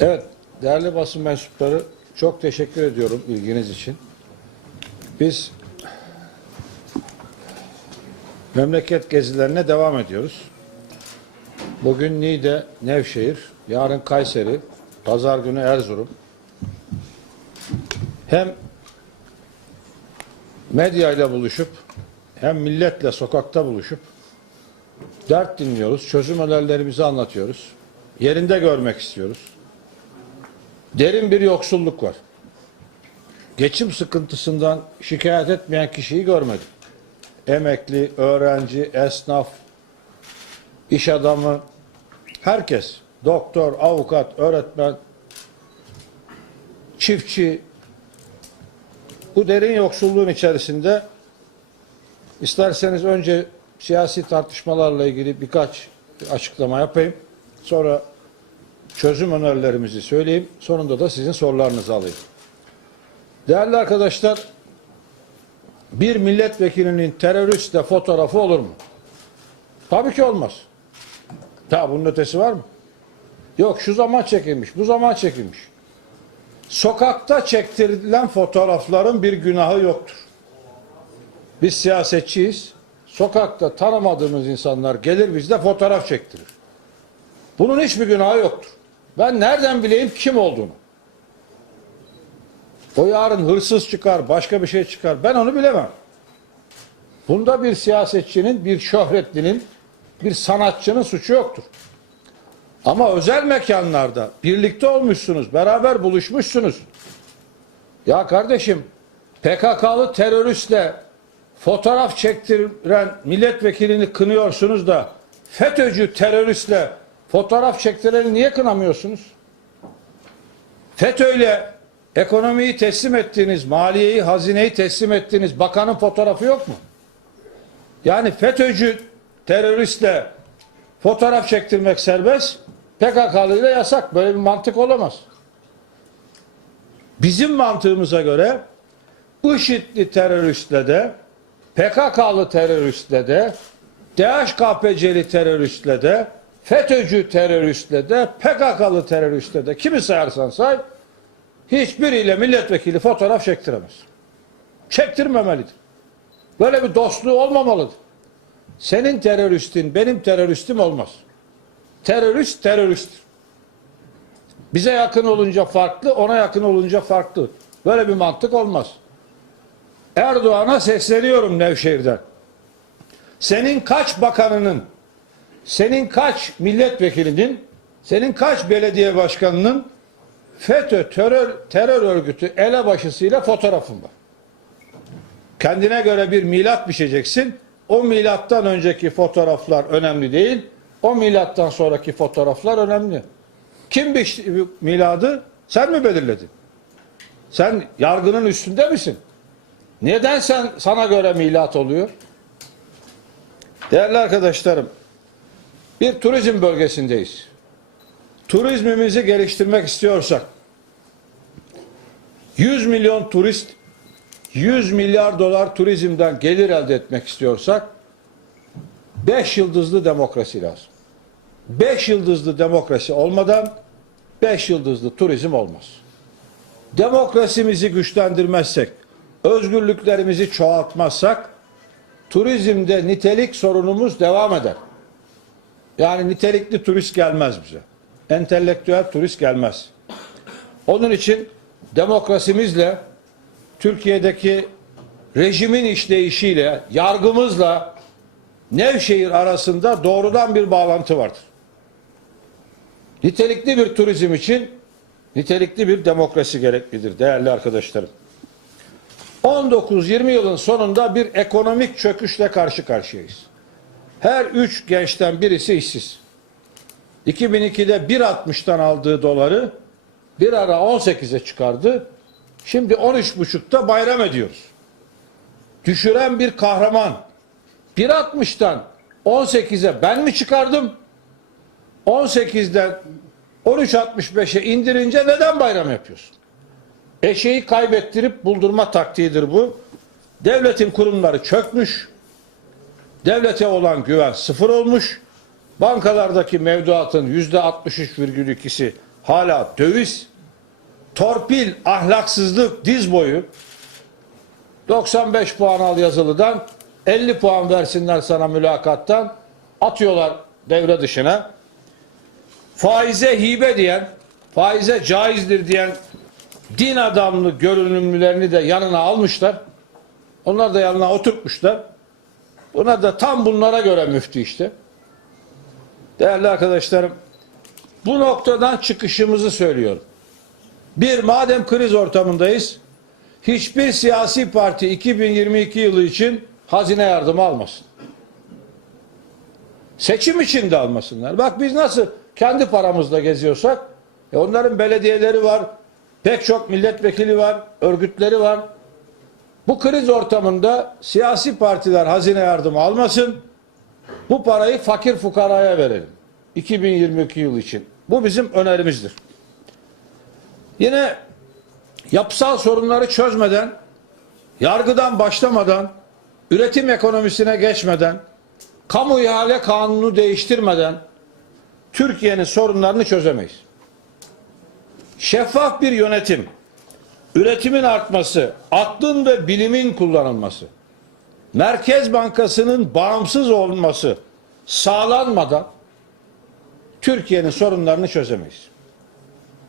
Evet, değerli basın mensupları çok teşekkür ediyorum ilginiz için. Biz memleket gezilerine devam ediyoruz. Bugün Niğde, Nevşehir, yarın Kayseri, pazar günü Erzurum. Hem medyayla buluşup hem milletle sokakta buluşup dert dinliyoruz, çözüm önerilerimizi anlatıyoruz. Yerinde görmek istiyoruz. Derin bir yoksulluk var. Geçim sıkıntısından şikayet etmeyen kişiyi görmedim. Emekli, öğrenci, esnaf, iş adamı, herkes, doktor, avukat, öğretmen, çiftçi, bu derin yoksulluğun içerisinde isterseniz önce siyasi tartışmalarla ilgili birkaç açıklama yapayım. Sonra çözüm önerilerimizi söyleyeyim. Sonunda da sizin sorularınızı alayım. Değerli arkadaşlar, bir milletvekilinin teröristle fotoğrafı olur mu? Tabii ki olmaz. Ya bunun ötesi var mı? Yok şu zaman çekilmiş, bu zaman çekilmiş. Sokakta çektirilen fotoğrafların bir günahı yoktur. Biz siyasetçiyiz. Sokakta tanımadığımız insanlar gelir bizde fotoğraf çektirir. Bunun hiçbir günahı yoktur. Ben nereden bileyim kim olduğunu? O yarın hırsız çıkar, başka bir şey çıkar. Ben onu bilemem. Bunda bir siyasetçinin, bir şöhretlinin, bir sanatçının suçu yoktur. Ama özel mekanlarda birlikte olmuşsunuz, beraber buluşmuşsunuz. Ya kardeşim, PKK'lı teröristle fotoğraf çektiren milletvekilini kınıyorsunuz da FETÖ'cü teröristle fotoğraf çektireni niye kınamıyorsunuz? FETÖ'yle ekonomiyi teslim ettiğiniz, maliyeyi, hazineyi teslim ettiğiniz bakanın fotoğrafı yok mu? Yani FETÖ'cü teröristle fotoğraf çektirmek serbest, PKK'lı ile yasak. Böyle bir mantık olamaz. Bizim mantığımıza göre IŞİD'li teröristle de, PKK'lı teröristle de, DHKPC'li teröristle de, FETÖ'cü teröristle de, PKK'lı teröristle de kimi sayarsan say, hiçbiriyle milletvekili fotoğraf çektiremez. Çektirmemelidir. Böyle bir dostluğu olmamalıdır. Senin teröristin, benim teröristim olmaz. Terörist teröristtir. Bize yakın olunca farklı, ona yakın olunca farklı. Böyle bir mantık olmaz. Erdoğan'a sesleniyorum Nevşehir'den. Senin kaç bakanının, senin kaç milletvekilinin, senin kaç belediye başkanının FETÖ terör, terör örgütü elebaşısıyla fotoğrafın var. Kendine göre bir milat biçeceksin. O milattan önceki fotoğraflar önemli değil. O milattan sonraki fotoğraflar önemli. Kim biçti miladı? Sen mi belirledin? Sen yargının üstünde misin? Neden sen sana göre milat oluyor? Değerli arkadaşlarım, bir turizm bölgesindeyiz. Turizmimizi geliştirmek istiyorsak 100 milyon turist 100 milyar dolar turizmden gelir elde etmek istiyorsak 5 yıldızlı demokrasi lazım. 5 yıldızlı demokrasi olmadan 5 yıldızlı turizm olmaz. Demokrasimizi güçlendirmezsek, özgürlüklerimizi çoğaltmazsak turizmde nitelik sorunumuz devam eder. Yani nitelikli turist gelmez bize. Entelektüel turist gelmez. Onun için demokrasimizle Türkiye'deki rejimin işleyişiyle, yargımızla Nevşehir arasında doğrudan bir bağlantı vardır. Nitelikli bir turizm için nitelikli bir demokrasi gereklidir değerli arkadaşlarım. 19-20 yılın sonunda bir ekonomik çöküşle karşı karşıyayız. Her üç gençten birisi işsiz. 2002'de 1.60'tan aldığı doları bir ara 18'e çıkardı. Şimdi 13.5'ta bayram ediyoruz. Düşüren bir kahraman. 1.60'tan 18'e ben mi çıkardım? 18'den 13.65'e indirince neden bayram yapıyorsun? Eşeği kaybettirip buldurma taktiğidir bu. Devletin kurumları çökmüş. Devlete olan güven sıfır olmuş. Bankalardaki mevduatın yüzde 63,2'si hala döviz, torpil, ahlaksızlık diz boyu 95 puan al yazılıdan 50 puan versinler sana mülakattan atıyorlar devre dışına. Faize hibe diyen, faize caizdir diyen din adamlı görünümlülerini de yanına almışlar. Onlar da yanına oturtmuşlar. Buna da tam bunlara göre müftü işte. Değerli arkadaşlarım, bu noktadan çıkışımızı söylüyorum. Bir, madem kriz ortamındayız, hiçbir siyasi parti 2022 yılı için hazine yardımı almasın. Seçim için de almasınlar. Bak biz nasıl kendi paramızla geziyorsak, e onların belediyeleri var, pek çok milletvekili var, örgütleri var. Bu kriz ortamında siyasi partiler hazine yardımı almasın. Bu parayı fakir fukaraya verelim. 2022 yıl için. Bu bizim önerimizdir. Yine yapısal sorunları çözmeden, yargıdan başlamadan, üretim ekonomisine geçmeden, kamu ihale kanunu değiştirmeden Türkiye'nin sorunlarını çözemeyiz. Şeffaf bir yönetim, üretimin artması, aklın ve bilimin kullanılması, Merkez Bankası'nın bağımsız olması sağlanmadan Türkiye'nin sorunlarını çözemeyiz.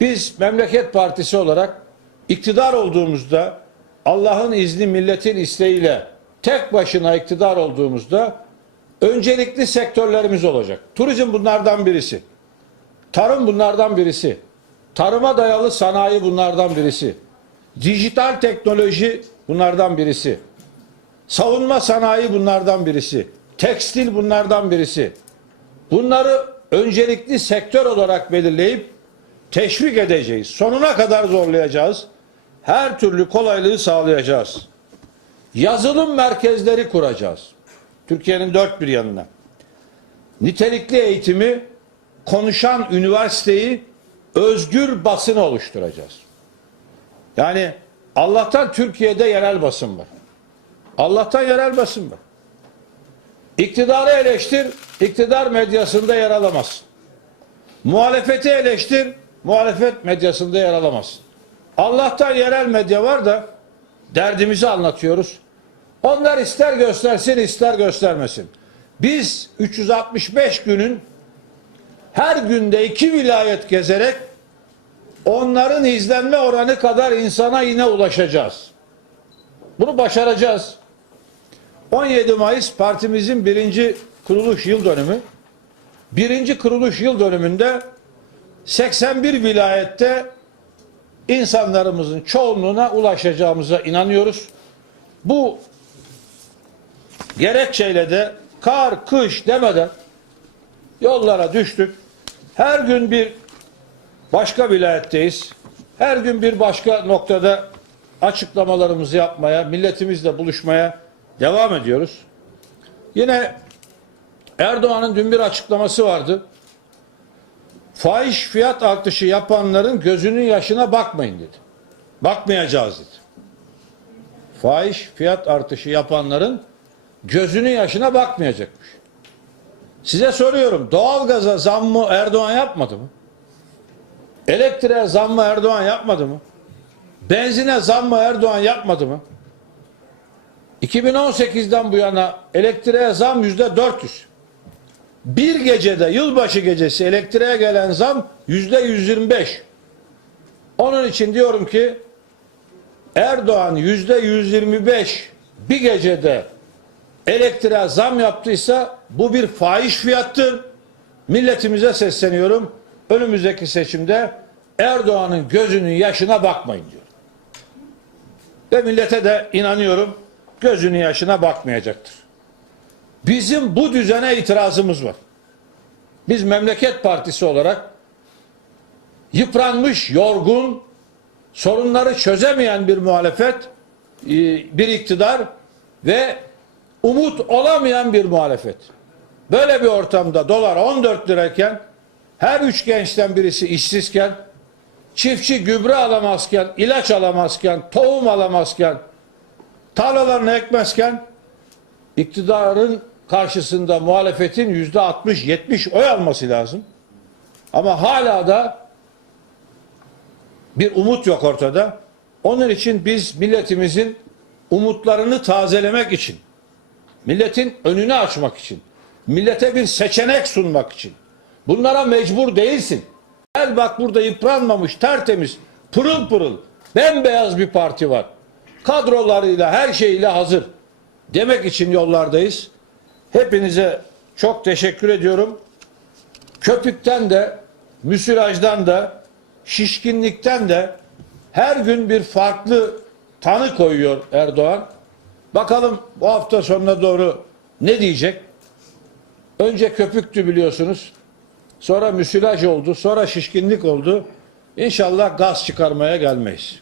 Biz Memleket Partisi olarak iktidar olduğumuzda Allah'ın izni milletin isteğiyle tek başına iktidar olduğumuzda öncelikli sektörlerimiz olacak. Turizm bunlardan birisi. Tarım bunlardan birisi. Tarıma dayalı sanayi bunlardan birisi. Dijital teknoloji bunlardan birisi. Savunma sanayi bunlardan birisi. Tekstil bunlardan birisi. Bunları öncelikli sektör olarak belirleyip teşvik edeceğiz. Sonuna kadar zorlayacağız. Her türlü kolaylığı sağlayacağız. Yazılım merkezleri kuracağız. Türkiye'nin dört bir yanına. Nitelikli eğitimi, konuşan üniversiteyi, özgür basın oluşturacağız. Yani Allah'tan Türkiye'de yerel basın var. Allah'tan yerel basın var. İktidarı eleştir, iktidar medyasında yer alamaz. Muhalefeti eleştir, muhalefet medyasında yer alamaz. Allah'tan yerel medya var da derdimizi anlatıyoruz. Onlar ister göstersin ister göstermesin. Biz 365 günün her günde iki vilayet gezerek onların izlenme oranı kadar insana yine ulaşacağız. Bunu başaracağız. 17 Mayıs partimizin birinci kuruluş yıl dönümü. Birinci kuruluş yıl dönümünde 81 vilayette insanlarımızın çoğunluğuna ulaşacağımıza inanıyoruz. Bu gerekçeyle de kar, kış demeden yollara düştük. Her gün bir başka vilayetteyiz. Her gün bir başka noktada açıklamalarımızı yapmaya, milletimizle buluşmaya devam ediyoruz. Yine Erdoğan'ın dün bir açıklaması vardı. Fahiş fiyat artışı yapanların gözünün yaşına bakmayın dedi. Bakmayacağız dedi. Fahiş fiyat artışı yapanların gözünün yaşına bakmayacakmış. Size soruyorum doğalgaza zam mı Erdoğan yapmadı mı? Elektriğe zam mı Erdoğan yapmadı mı? Benzine zam mı Erdoğan yapmadı mı? 2018'den bu yana elektriğe zam yüzde 400. Bir gecede yılbaşı gecesi elektriğe gelen zam yüzde 125. Onun için diyorum ki Erdoğan yüzde 125 bir gecede elektriğe zam yaptıysa bu bir fahiş fiyattır. Milletimize sesleniyorum. Önümüzdeki seçimde Erdoğan'ın gözünün yaşına bakmayın diyor. Ve millete de inanıyorum gözünün yaşına bakmayacaktır. Bizim bu düzene itirazımız var. Biz Memleket Partisi olarak yıpranmış, yorgun, sorunları çözemeyen bir muhalefet, e, bir iktidar ve umut olamayan bir muhalefet. Böyle bir ortamda dolar 14 lirayken her üç gençten birisi işsizken, çiftçi gübre alamazken, ilaç alamazken, tohum alamazken, tarlalarını ekmezken iktidarın karşısında muhalefetin yüzde 60-70 oy alması lazım. Ama hala da Bir umut yok ortada. Onun için biz milletimizin umutlarını tazelemek için, milletin önünü açmak için, millete bir seçenek sunmak için. Bunlara mecbur değilsin. Gel bak burada yıpranmamış, tertemiz, pırıl pırıl, bembeyaz bir parti var. Kadrolarıyla, her şeyiyle hazır. Demek için yollardayız. Hepinize çok teşekkür ediyorum. Köpükten de, müsilajdan da, şişkinlikten de her gün bir farklı tanı koyuyor Erdoğan. Bakalım bu hafta sonuna doğru ne diyecek? Önce köpüktü biliyorsunuz. Sonra müsilaj oldu. Sonra şişkinlik oldu. İnşallah gaz çıkarmaya gelmeyiz.